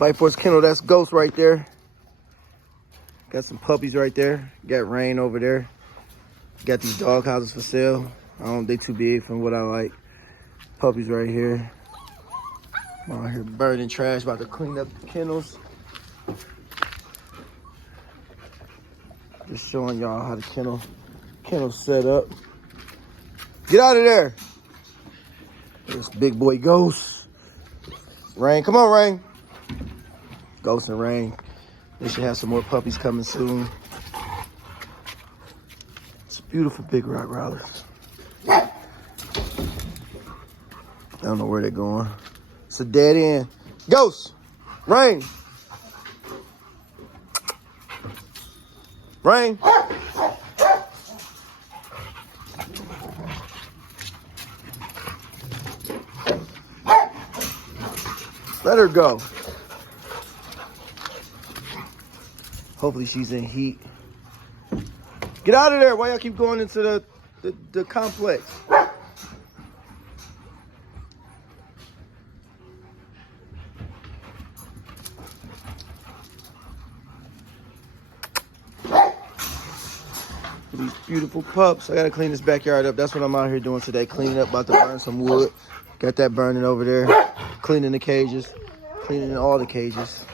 Bite Force Kennel, that's Ghost right there. Got some puppies right there. Got Rain over there. Got these dog houses for sale. They too big for what I like. Puppies right here. I'm out here burning trash, about to clean up the kennels. Just showing y'all how the kennel's set up. Get out of there. This big boy Ghost. Rain, come on, Rain. Ghost and Rain. They should have some more puppies coming soon. It's a beautiful big Rottweiler. I don't know where they're going. It's a dead end. Ghost, Rain. Rain. Let her go. Hopefully she's in heat. Get out of there. Why y'all keep going into the complex? These beautiful pups. I gotta clean this backyard up. That's what I'm out here doing today. Cleaning up, about to burn some wood. Got that burning over there. Cleaning the cages. Cleaning all the cages.